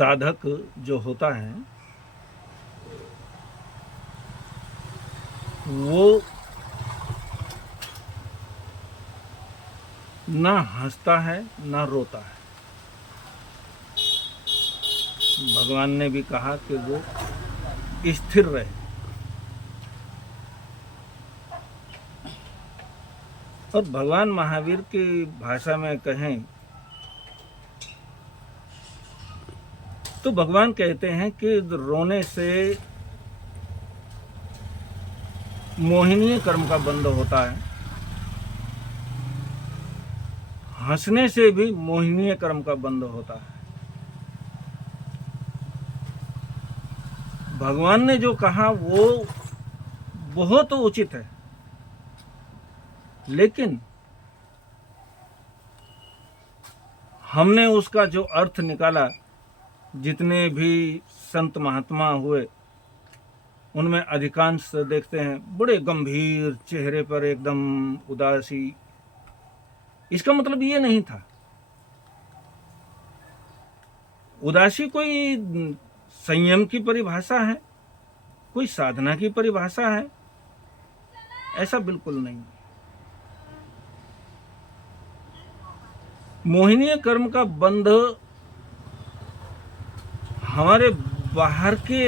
साधक जो होता है वो ना हंसता है ना रोता है। भगवान ने भी कहा कि वो स्थिर रहे। और भगवान महावीर की भाषा में कहें तो भगवान कहते हैं कि रोने से मोहिनीय कर्म का बंध होता है, हंसने से भी मोहिनीय कर्म का बंध होता है। भगवान ने जो कहा वो बहुत उचित है, लेकिन हमने उसका जो अर्थ निकाला, जितने भी संत महात्मा हुए उनमें अधिकांश देखते हैं बड़े गंभीर चेहरे पर एकदम उदासी। इसका मतलब ये नहीं था। उदासी कोई संयम की परिभाषा है, कोई साधना की परिभाषा है, ऐसा बिल्कुल नहीं। मोहिनीय कर्म का बंध हमारे बाहर के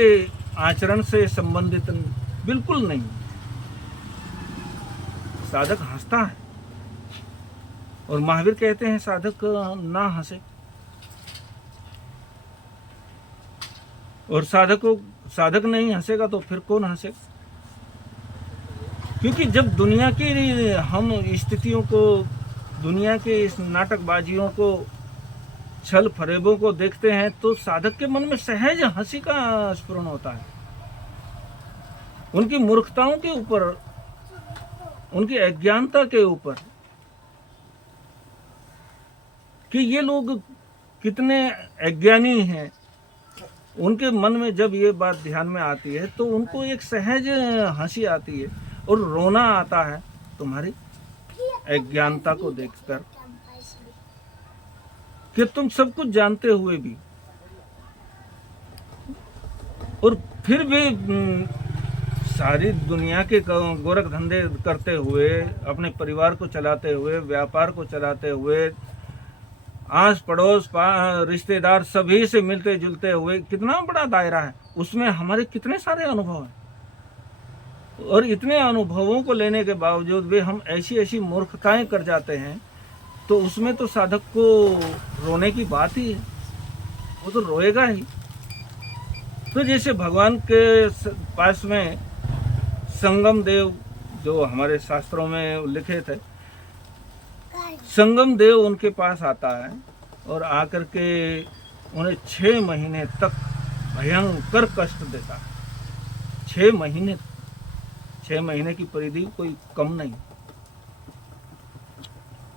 आचरण से संबंधित बिल्कुल नहीं। साधक हंसता है और महावीर कहते हैं साधक ना हंसे। और साधक नहीं हंसेगा तो फिर कौन हंसेगा? क्योंकि जब दुनिया की हम स्थितियों को, दुनिया के इस नाटकबाजियों को, छल फरेबों को देखते हैं तो साधक के मन में सहज हंसी का स्फुरण होता है। उनकी मूर्खताओं के ऊपर, उनकी अज्ञानता के ऊपर कि ये लोग कितने अज्ञानी हैं, उनके मन में जब ये बात ध्यान में आती है तो उनको एक सहज हंसी आती है और रोना आता है तुम्हारी अज्ञानता को देखकर कि तुम सब कुछ जानते हुए भी और फिर भी सारी दुनिया के गोरख धंधे करते हुए, अपने परिवार को चलाते हुए, व्यापार को चलाते हुए, आस पड़ोस रिश्तेदार सभी से मिलते जुलते हुए, कितना बड़ा दायरा है, उसमें हमारे कितने सारे अनुभव हैं। और इतने अनुभवों को लेने के बावजूद भी हम ऐसी ऐसी मूर्खताएं कर जाते हैं, तो उसमें तो साधक को रोने की बात ही है, वो तो रोएगा ही। तो जैसे भगवान के पास में संगम देव, जो हमारे शास्त्रों में उल्लिखित है, संगम देव उनके पास आता है और आकर के उन्हें 6 महीने तक भयंकर कष्ट देता है। 6 महीने की परिधि कोई कम नहीं।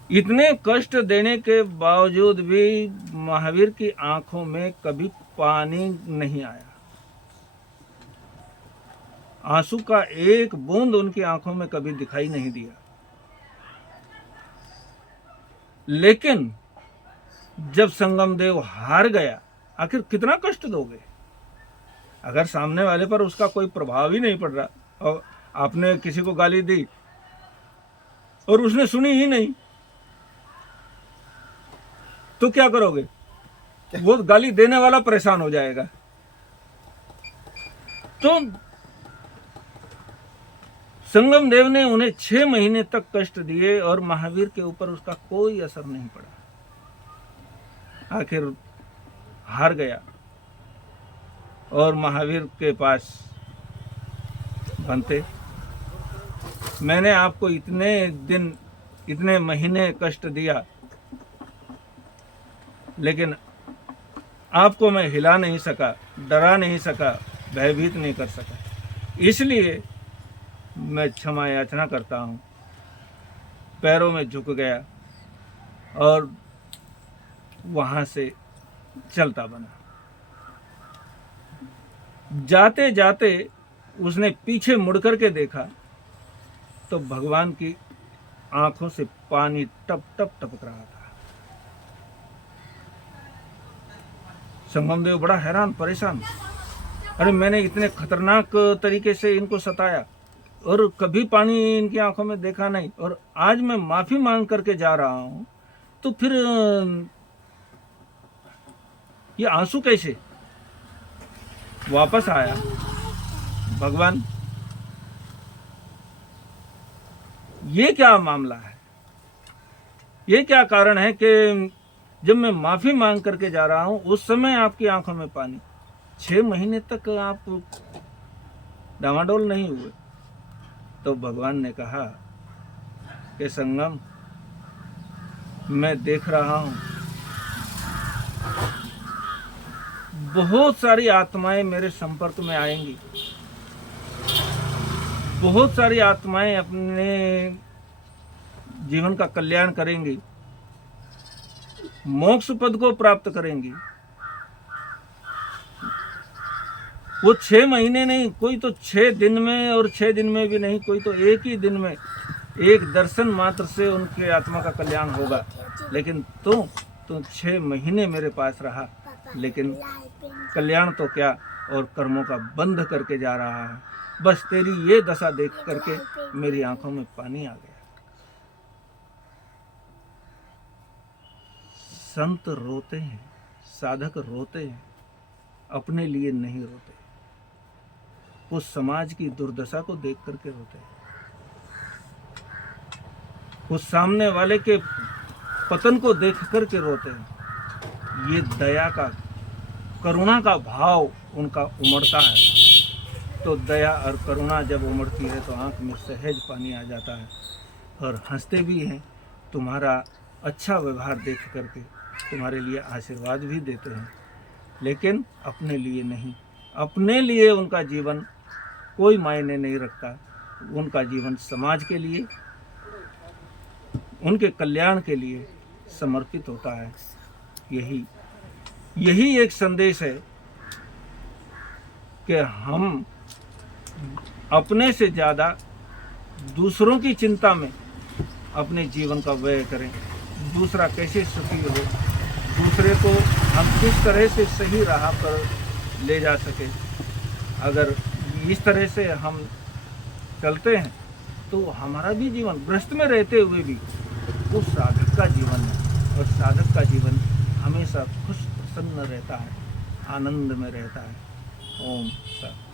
इतने कष्ट देने के बावजूद भी महावीर की आंखों में कभी पानी नहीं आया। आंसू का एक बूंद उनकी आंखों में कभी दिखाई नहीं दिया। लेकिन जब संगम देव हार गया, आखिर कितना कष्ट दोगे? अगर सामने वाले पर उसका कोई प्रभाव ही नहीं पड़ रहा और आपने किसी को गाली दी और उसने सुनी ही नहीं, तो क्या करोगे? वो गाली देने वाला परेशान हो जाएगा। तो संगम देव ने उन्हें 6 महीने तक कष्ट दिए और महावीर के ऊपर उसका कोई असर नहीं पड़ा। आखिर हार गया और महावीर के पास बनते, मैंने आपको इतने दिन, इतने महीने कष्ट दिया, लेकिन आपको मैं हिला नहीं सका, डरा नहीं सका, भयभीत नहीं कर सका, इसलिए मैं क्षमा याचना करता हूँ। पैरों में झुक गया और वहां से चलता बना। जाते जाते उसने पीछे मुड़कर के देखा तो भगवान की आंखों से पानी टप टप टपक रहा था। संगम देव बड़ा हैरान परेशान, अरे मैंने इतने खतरनाक तरीके से इनको सताया और कभी पानी इनकी आंखों में देखा नहीं, और आज मैं माफी मांग करके जा रहा हूँ तो फिर ये आंसू कैसे? वापस आया, भगवान ये क्या मामला है, ये क्या कारण है कि जब मैं माफी मांग करके जा रहा हूं उस समय आपकी आंखों में पानी, 6 महीने तक आप डामाडोल नहीं हुए। तो भगवान ने कहा कि संगम, मैं देख रहा हूं बहुत सारी आत्माएं मेरे संपर्क में आएंगी, बहुत सारी आत्माएं अपने जीवन का कल्याण करेंगी, मोक्ष पद को प्राप्त करेंगी। वो 6 महीने नहीं, कोई तो 6 दिन में, और 6 दिन में भी नहीं, कोई तो एक ही दिन में, एक दर्शन मात्र से उनके आत्मा का कल्याण होगा। लेकिन तुम 6 महीने मेरे पास रहा, लेकिन कल्याण तो क्या, और कर्मों का बंध करके जा रहा है। बस तेरी ये दशा देख करके मेरी आंखों में पानी आ गया। संत रोते हैं, साधक रोते हैं, अपने लिए नहीं रोते, वो समाज की दुर्दशा को देख करके रोते हैं, वो सामने वाले के पतन को देख करके रोते हैं। ये दया का, करुणा का भाव उनका उमड़ता है। तो दया और करुणा जब उमड़ती है तो आंख में सहज पानी आ जाता है, और हंसते भी हैं। तुम्हारा अच्छा व्यवहार देख करके तुम्हारे लिए आशीर्वाद भी देते हैं, लेकिन अपने लिए नहीं। अपने लिए उनका जीवन कोई मायने नहीं रखता, उनका जीवन समाज के लिए, उनके कल्याण के लिए समर्पित होता है। यही एक संदेश है कि हम अपने से ज़्यादा दूसरों की चिंता में अपने जीवन का व्यय करें। दूसरा कैसे सुखी हो, दूसरे को हम किस तरह से सही राह पर ले जा सके, अगर इस तरह से हम चलते हैं तो हमारा भी जीवन, गृहस्थ में रहते हुए भी, वो साधक का जीवन है। और साधक का जीवन हमेशा खुश प्रसन्न रहता है, आनंद में रहता है। ओम शांति।